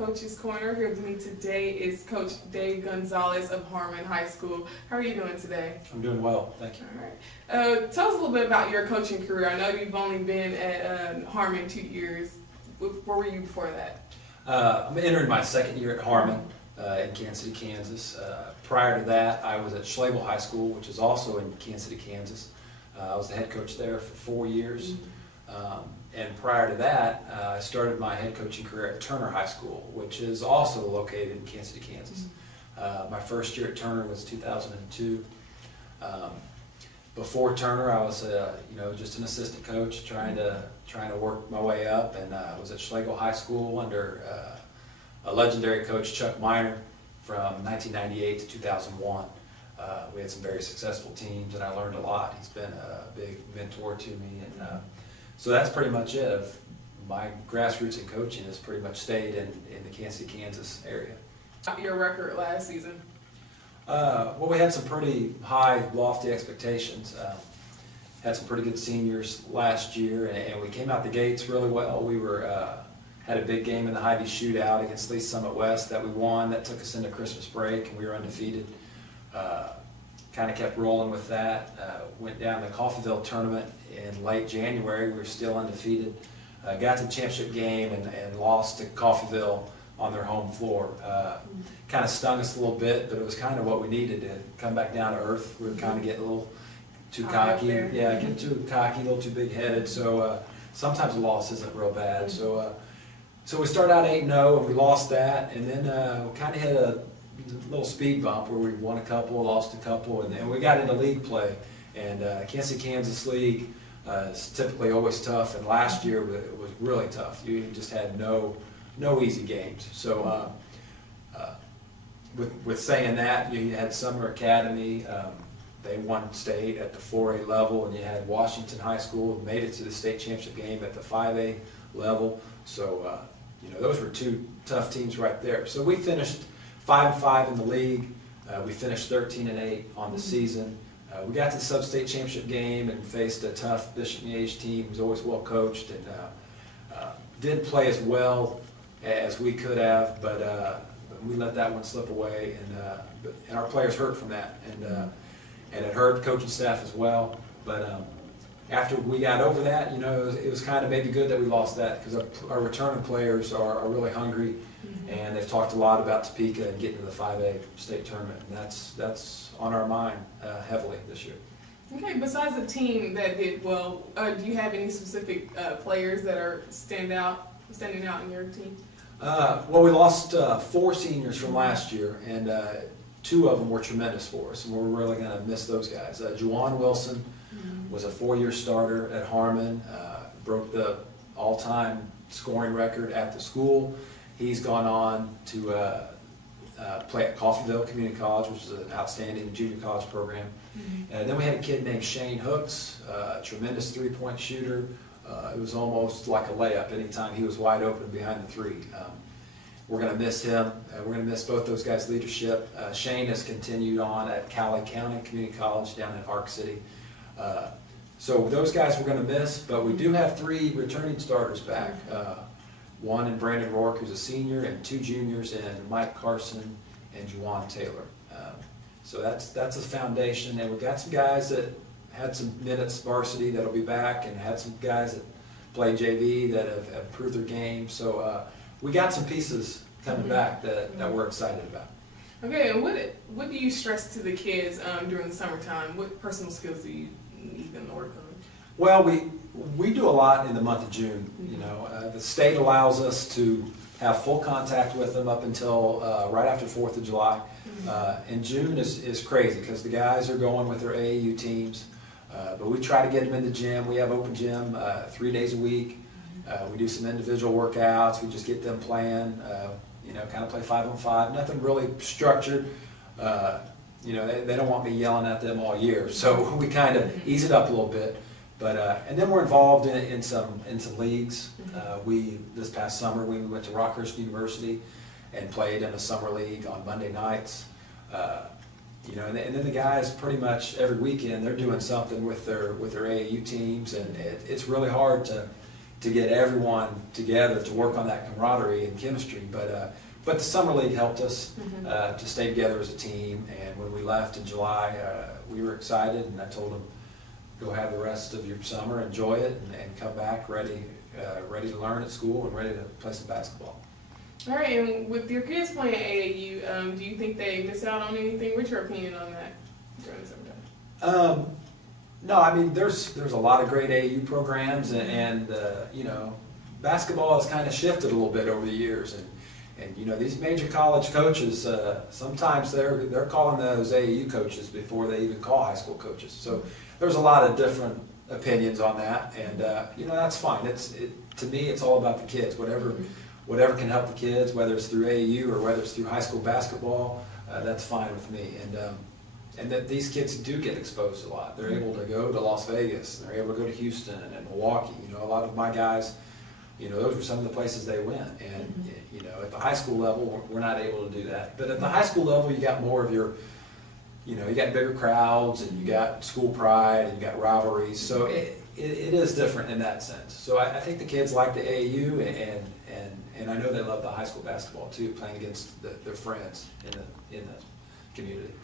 Coaches Corner. Here with me today is Coach Dave Gonzales of Harmon High School. How are you doing today? I'm doing well, thank you. All right. Tell us a little bit about your coaching career. I know you've only been at Harmon 2 years. Where were you before that? I'm entering my second year at Harmon in Kansas City, Kansas. Prior to that, I was at Schlabel High School, which is also in Kansas City, Kansas. I was the head coach there for 4 years. And prior to that, I started my head coaching career at Turner High School, which is also located in Kansas City, Kansas. My first year at Turner was 2002. Before Turner, I was just an assistant coach trying to work my way up, and I was at Schlegel High School under a legendary coach, Chuck Miner, from 1998 to 2001. We had some very successful teams, and I learned a lot. He's been a big mentor to me, and so that's pretty much it. My grassroots in coaching has pretty much stayed in the Kansas City, Kansas area. Your record last season? Well, we had some pretty high, lofty expectations. Had some pretty good seniors last year, and we came out the gates really well. We had a big game in the Hy-Vee shootout against Lee Summit West that we won. That took us into Christmas break, and we were undefeated. Kind of kept rolling with that. Went down to the Coffeyville tournament in late January. We were still undefeated. Got to the championship game and lost to Coffeyville on their home floor. Kind of stung us a little bit, but it was kind of what we needed to come back down to earth. We were kind of getting a little too cocky. Yeah, getting too cocky, a little too big-headed. So sometimes a loss isn't real bad. So we started out 8-0, and we lost that, and then we kind of hit a little speed bump where we won a couple, lost a couple, and then we got into league play. And Kansas City, Kansas League is typically always tough, and last year it was really tough. You just had no easy games. So with saying that, you had Summer Academy. They won state at the 4A level, and you had Washington High School made it to the state championship game at the 5A level. So those were two tough teams right there. So we finished 5-5 in the league. We finished 13-8 on the season. We got to the sub-state championship game and faced a tough Bishop Miege team who was always well coached, and didn't play as well as we could have, but we let that one slip away, and our players hurt from that, and it hurt the coaching staff as well. But after we got over that, it was kind of maybe good that we lost that, because our returning players are really hungry, and they've talked a lot about Topeka and getting to the 5A state tournament, and that's on our mind heavily this year. Okay, besides the team that did well, do you have any specific players that are standing out in your team? Well, we lost 4 seniors from last year, and 2 of them were tremendous for us, and we're really going to miss those guys. Juwan Wilson was a 4-year starter at Harmon, broke the all-time scoring record at the school. He's gone on to play at Coffeyville Community College, which is an outstanding junior college program. And then we had a kid named Shane Hooks, a tremendous 3-point shooter. It was almost like a layup anytime he was wide open behind the 3. We're going to miss him. We're going to miss both those guys' leadership. Shane has continued on at Cowley County Community College down in Ark City. So those guys we're going to miss, but we do have 3 returning starters back. One in Brandon Rourke, who's a senior, and 2 juniors in Mike Carson and Juwan Taylor. So that's a foundation, and we've got some guys that had some minutes varsity that'll be back, and had some guys that play JV that have improved their game. So we got some pieces coming back that we're excited about. Okay, and what do you stress to the kids during the summertime? What personal skills do you need them to work on? Well, we do a lot in the month of June. The state allows us to have full contact with them up until right after 4th of July. And June is crazy because the guys are going with their AAU teams. But we try to get them in the gym. We have open gym 3 days a week. We do some individual workouts. We just get them playing, kind of play 5-on-5. Nothing really structured. They don't want me yelling at them all year. So we kind of ease it up a little bit. But and then we're involved in some leagues. This past summer we went to Rockhurst University and played in a summer league on Monday nights. And then the guys pretty much every weekend they're doing something with their AAU teams, and it's really hard to to get everyone together to work on that camaraderie and chemistry. But the summer league helped us to stay together as a team. And when we left in July, we were excited, and I told them, go have the rest of your summer, enjoy it, and come back ready to learn at school and ready to play some basketball. All right, and with your kids playing AAU, do you think they miss out on anything? What's your opinion on that during the summertime? No, I mean there's a lot of great AAU programs, and you know, basketball has kind of shifted a little bit over the years, and you know, these major college coaches sometimes they're calling those AAU coaches before they even call high school coaches. So there's a lot of different opinions on that, and you know, that's fine. To me, it's all about the kids. Whatever can help the kids, whether it's through AAU or whether it's through high school basketball, that's fine with me. And that these kids do get exposed a lot. They're able to go to Las Vegas, they're able to go to Houston and Milwaukee. You know, a lot of my guys, you know, those were some of the places they went. And you know, at the high school level, we're not able to do that. But at the high school level, you got more of your, you know, you got bigger crowds, and you got school pride, and you got rivalries. So it is different in that sense. So I think the kids like the AAU, and I know they love the high school basketball too, playing against their friends in the community.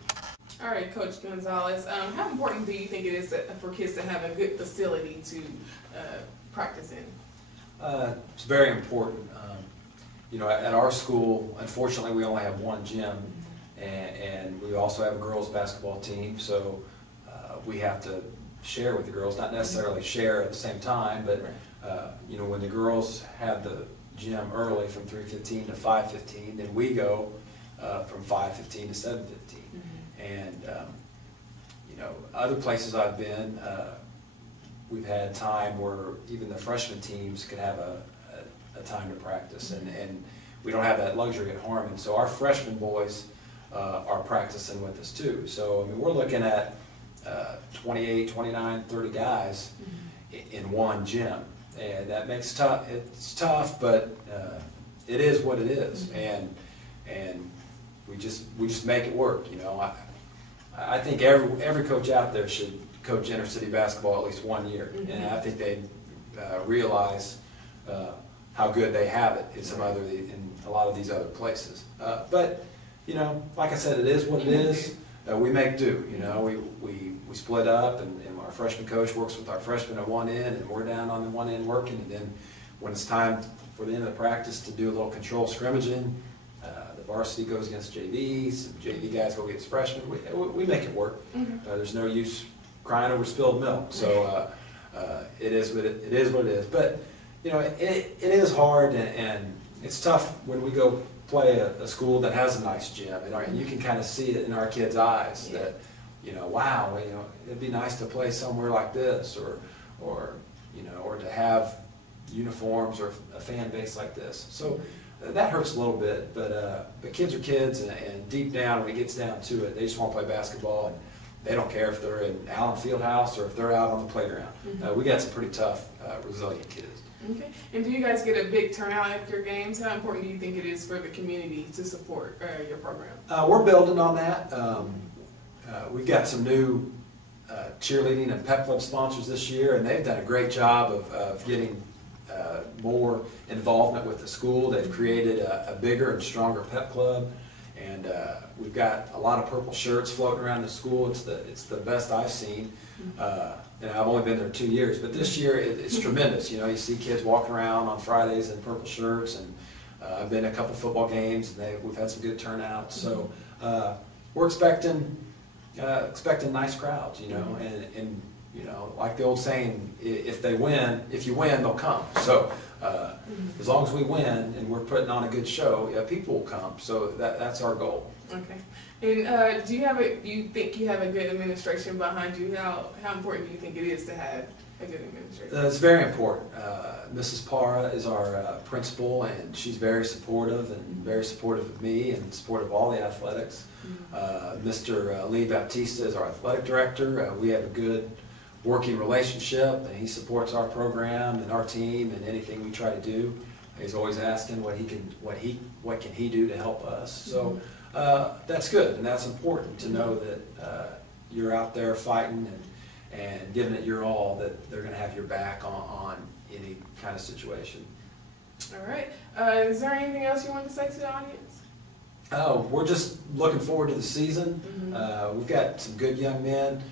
All right, Coach Gonzales, how important do you think it is for kids to have a good facility to practice in? It's very important. You know, at our school, unfortunately, we only have one gym, and we also have a girls' basketball team, so we have to share with the girls, not necessarily share at the same time, but you know, when the girls have the gym early from 3:15 to 5:15, then we go from 5:15 to 7:15. And you know, other places I've been, we've had time where even the freshman teams could have a time to practice, and we don't have that luxury at Harmon. So our freshman boys are practicing with us too. So I mean, we're looking at 28, 29, 30 guys in one gym, and that makes it's tough, but it is what it is, and we just make it work. You know, I think every coach out there should coach inner city basketball at least 1 year, and I think they realize how good they have it in a lot of these other places. But you know, like I said, it is what it is. We make do. You know, we split up, and our freshman coach works with our freshmen at one end, and we're down on the one end working. And then when it's time for the end of the practice to do a little control scrimmaging, the varsity goes against JV, some JV guys go against freshmen. We make it work. There's no use crying over spilled milk. So it is what it is. But you know, it is hard, and it's tough when we go play a school that has a nice gym, and you can kind of see it in our kids' eyes that, you know, wow, you know, it'd be nice to play somewhere like this, or you know, or to have uniforms or a fan base like this. So that hurts a little bit, but kids are kids, and deep down, when it gets down to it, they just want to play basketball, and they don't care if they're in Allen Fieldhouse or if they're out on the playground. We got some pretty tough, resilient kids. Okay. And do you guys get a big turnout at your games? How important do you think it is for the community to support your program? We're building on that. We've got some new cheerleading and pep club sponsors this year, and they've done a great job of getting more involvement with the school. They've created a bigger and stronger pep club, and we've got a lot of purple shirts floating around the school. It's the best I've seen. And I've only been there 2 years, but this year it's tremendous. You know, you see kids walking around on Fridays in purple shirts, and I've been to a couple football games, and we've had some good turnouts. So we're expecting nice crowds. You know, and you know, like the old saying, if you win, they'll come. So as long as we win and we're putting on a good show, people will come. So that's our goal. Okay. And do you think you have a good administration behind you? How important do you think it is to have a good administration? It's very important. Mrs. Parra is our principal, and she's very supportive of me and supportive of all the athletics. Mr. Lee Baptista is our athletic director. We have a good working relationship, and he supports our program and our team and anything we try to do. He's always asking what can he do to help us. So that's good, and that's important to know that you're out there fighting and giving it your all, that they're going to have your back on any kind of situation. All right. Is there anything else you want to say to the audience? Oh, we're just looking forward to the season. We've got some good young men.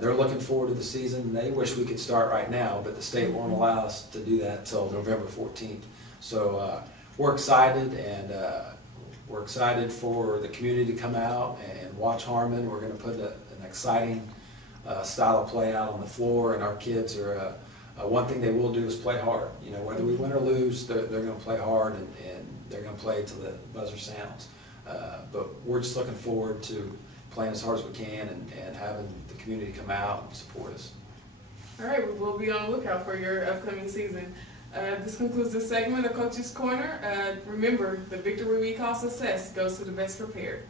They're looking forward to the season. They wish we could start right now, but the state won't allow us to do that until November 14th. So we're excited, and we're excited for the community to come out and watch Harmon. We're going to put an exciting style of play out on the floor, and our kids are, one thing they will do is play hard. You know, whether we win or lose, they're going to play hard, and they're going to play till the buzzer sounds. But we're just looking forward to playing as hard as we can and having the community come out and support us. All right, we'll be on the lookout for your upcoming season. This concludes this segment of Coach's Corner. Remember, the victory we call success goes to the best prepared.